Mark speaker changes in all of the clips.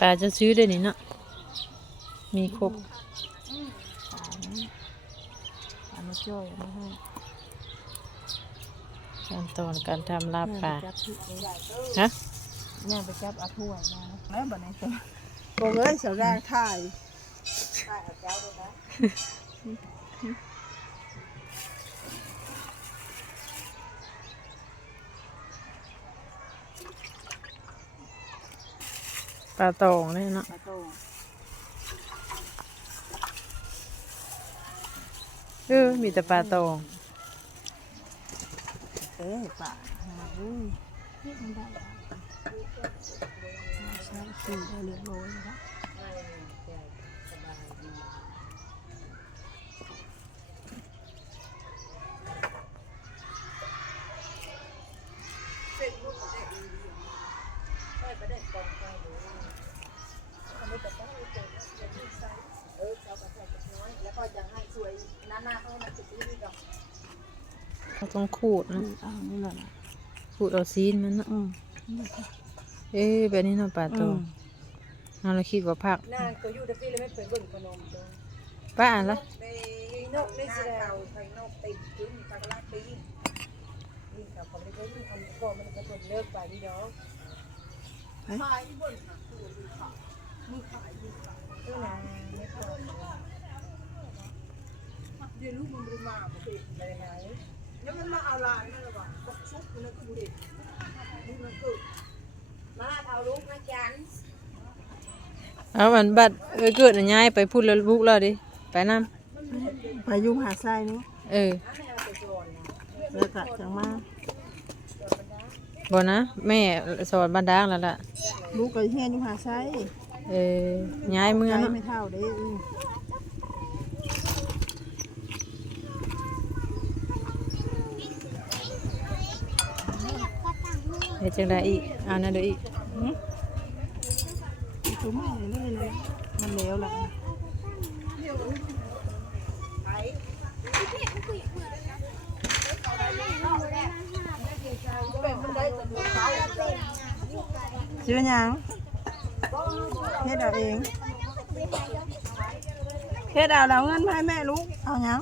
Speaker 1: ปลาจะซื้อได้นี่เนาะมีครบ
Speaker 2: เอามาช่วยมาให้
Speaker 1: ขั้นตอนการทำลาบปลา
Speaker 2: ย่างไปจับที่ยไปจับอาถ้วยมาแล้วบันี้ตัวบอกเลยเสาแรกถ่ายนะ
Speaker 1: ปลาตองเนี่ยเนาะ
Speaker 2: มาโต
Speaker 1: เออมีแต่ปลาตอง
Speaker 2: เออปลาอุ้ยมันได้ใช่สี่ได้เรียบร้อยแล้ว
Speaker 1: เขาต้องขูดนะ
Speaker 2: อ้าวนี่แหละนะ
Speaker 1: ขูดเอาซีนมันเนาะ
Speaker 2: อืม
Speaker 1: เอ้ยแบบนี้เนาะปลาตองเอาเราคิดว่าผัก
Speaker 3: นางตัวอยู่แต่พี่เลยไม่เปิดเบิ่งขนมตัว
Speaker 1: ป้าอ่านละ
Speaker 3: ในนกในเสือเอาไข่นกติดขึ้นตะกร้าปีนนี่กับผมได้เพิ่งทำก่อนมันก็เพิ่งเลิกไปนี่เนาะขายบนค่ะมือขายมือขายเออนะไม่พอเดี๋ยวลูก มันไปมาประเทศไหนไหนแล้วมันมาเอาลายนั่นหรอวะบอกชุบมันก็ดูดินี่มันคือมาเอาลูกนะจัน
Speaker 1: เอาอันบัดเออเกิดอันย้ายไปพูดแล้วบุกแล้วดิไปน้
Speaker 2: ไปอยุ่งหาไส้นี่ำ
Speaker 1: เออ
Speaker 2: แล้วก็จังมา
Speaker 1: บ่นะแม่สอนบ้านดังแล้วล่ะ
Speaker 2: ลูกก็เฮียนอยุ่งหาไส้
Speaker 1: เออย้ายเมือง
Speaker 2: ใจ
Speaker 1: เนาะ
Speaker 2: ไม่เท่าเด้
Speaker 1: เฮ็ดจังไดอีกเอานั่นเด้ออีก
Speaker 2: คือไม่เลยเลยมันแล้วล่ะชื่อหยังเฮ็ดเอาเองเฮ็ดเอาแล้วเงินมาให้แม่ลูกเอาหยัง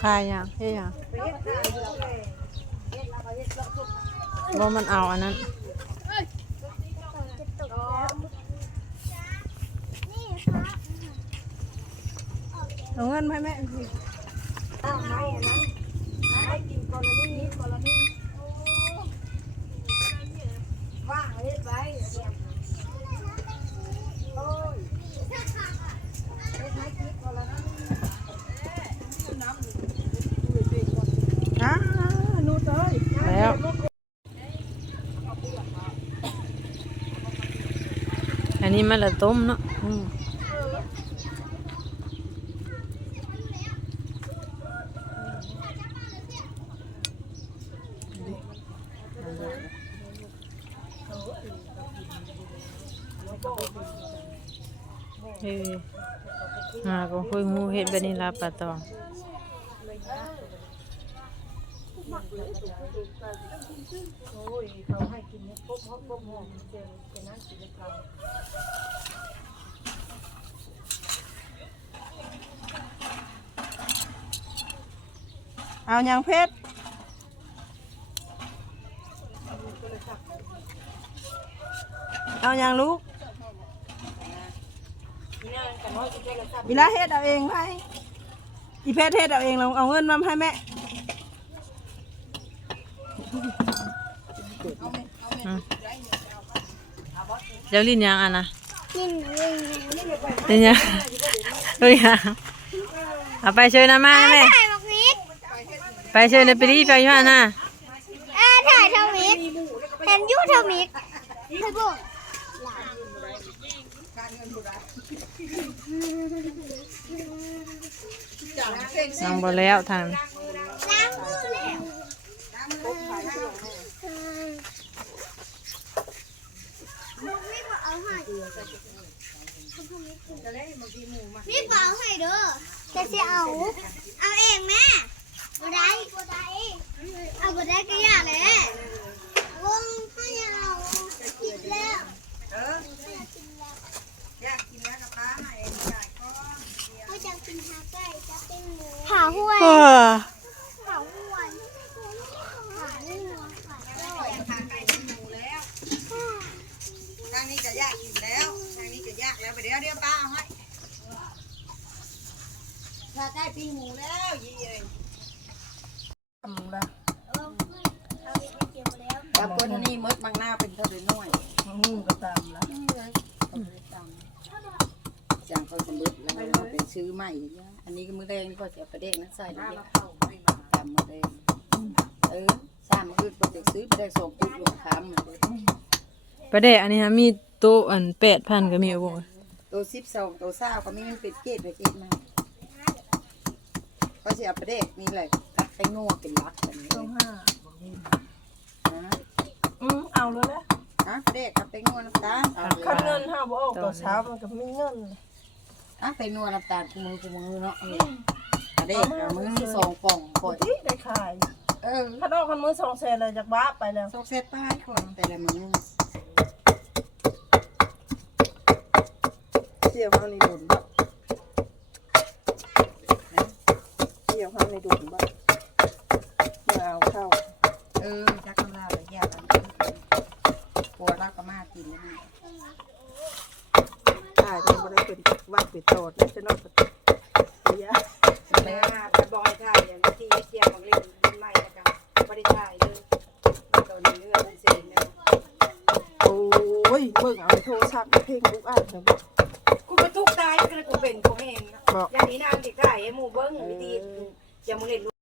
Speaker 1: คายยังเฮ็ดยัง ว่ามันเอาอันนั้น
Speaker 2: เอาเงินมาให้แม่สิ
Speaker 3: ว่างเฮ็ดไว้เนี่ยโอ้ยเฮ็ดไว้คิดก่อนแล้วนะ
Speaker 2: อ้านูเต้ย
Speaker 1: แล้ว อันนี้มันละต้มเนาะ
Speaker 2: อืมดิ
Speaker 1: เออหาก็คุยงูเฮ็ดแบบนี้ลาปลาตอง
Speaker 3: โอ้ยเขาให้กินเนี่ยปุ๊บฮอกปุ๊บหอมเจอเป็นนั้นกินเลยครับ
Speaker 2: เอายังเพชรเอายังลูก
Speaker 3: นี่นางกันน้อยกินโทรศัพท์
Speaker 2: อีลาเฮ็ดเอาเองไปอีเพชรเฮ็ดเอาเองเราเอาเงินมาให้แม่
Speaker 1: เดี๋ยวลิ้นยางอันนะ
Speaker 4: กินเรื่องไง
Speaker 1: ลิ้นยางลิ้นยางเอาไปเชิญนะมาแม่
Speaker 4: ถ่ายบักนิด
Speaker 1: ไปเชิญในปรีไปอยู่หั่นน่ะ
Speaker 4: เออถ่ายทวิตเห็นยูทวิตเธอบอก
Speaker 1: น้องบ่แล้วทาง
Speaker 4: ล้างมือแล้วไม่บอกเอาให้ไม่บอกเอาให้เด้อจะสิเอา เอาเองแม่ บไดได้เอาได้ก็ากแหละวงถ้อยากเอากิว
Speaker 3: เออ
Speaker 4: ถ้าอากกินแล้ว
Speaker 3: ยากกินแล้วป้า
Speaker 4: ให้
Speaker 3: ยายก็จะกิ
Speaker 4: นหาไก่จะเป็หมูผาห้วยผาห้วย
Speaker 3: ผาไก่
Speaker 4: เป็นหมูแล้วทา
Speaker 3: งนี้จะยากกินแล้วทางนี้จะยากแล้วไปเดี๋ยวดีป้าให้ผาไก่เป็นหมูแล้วยี่เลย มดมังหน้าเป็นเท่าเดินน้อย
Speaker 2: งูก็ตามละ
Speaker 3: จางคนสมบูรณ์แล้วเราเป็นซื้อใหม่อันนี้ก็มือแรงก็จะประเด็กนั้นใส่เลยตามมือแรงเออสามมือก็จะซื้อไปได้ส่งปุ๊บลงค้ำเลย
Speaker 1: ประเดี๋ยวอันนี้ฮะมีโต๊ะอันแปดพันก็มีเอาบ่
Speaker 3: ตัวสิบสองตัวเศร้าก็มีมันเป็นเกตไปเกตมาก็จะเอาประเด็กนี่เลยพักไปโง่เป็นรักแบบนี้
Speaker 2: ต้องห้า
Speaker 3: นะ
Speaker 2: อืม เอาเลยแหละ
Speaker 3: ฮะประเด็กพักไปโง่น้ำตาลเอา
Speaker 2: คันเงินห้าบ่ออกต่อเช้ามันก็มีเงิน
Speaker 3: อะไปนวดน้ำตาลกูมือกูมือเนาะประเด็กเอามือสองป่องปล่อย
Speaker 2: ที่ได้ขาย
Speaker 3: เออ
Speaker 2: ถ้าดอกคันมือสองแสนเลยจากบ้าไปแล้ว
Speaker 3: ซกเซ็ตป้ายคนแต่ละมือ
Speaker 2: เสี่ยวเขาในดุนบ่เสี่ยวเขาในดุนบ่เมื่อเอาเข้า
Speaker 3: เออจักน้ำลาเลยยากอันปวดแล้วากินแล้วนี่
Speaker 2: ตายยังบ่ได้เป็นว่าเปิดโตดแล้วจะนอนระยะ
Speaker 3: ไปหาไปบอยถ่ายอย่างที่เจียร์ของเล่นดินใหม่นะครับไม่ได้ถ่ายเลยตอนนี้เรื่องเสียเนี่ย
Speaker 2: โอ้ยเบิ่งเอาโทรศัพท์เพลงลูกอ่านเถอะบ่
Speaker 3: กูไปทุกตายก็เลยกูเป็นกูเองอย่างนี้นางเด็กถ่ายให้หมู่เบิ้งวิธีอย่ามึงเล่น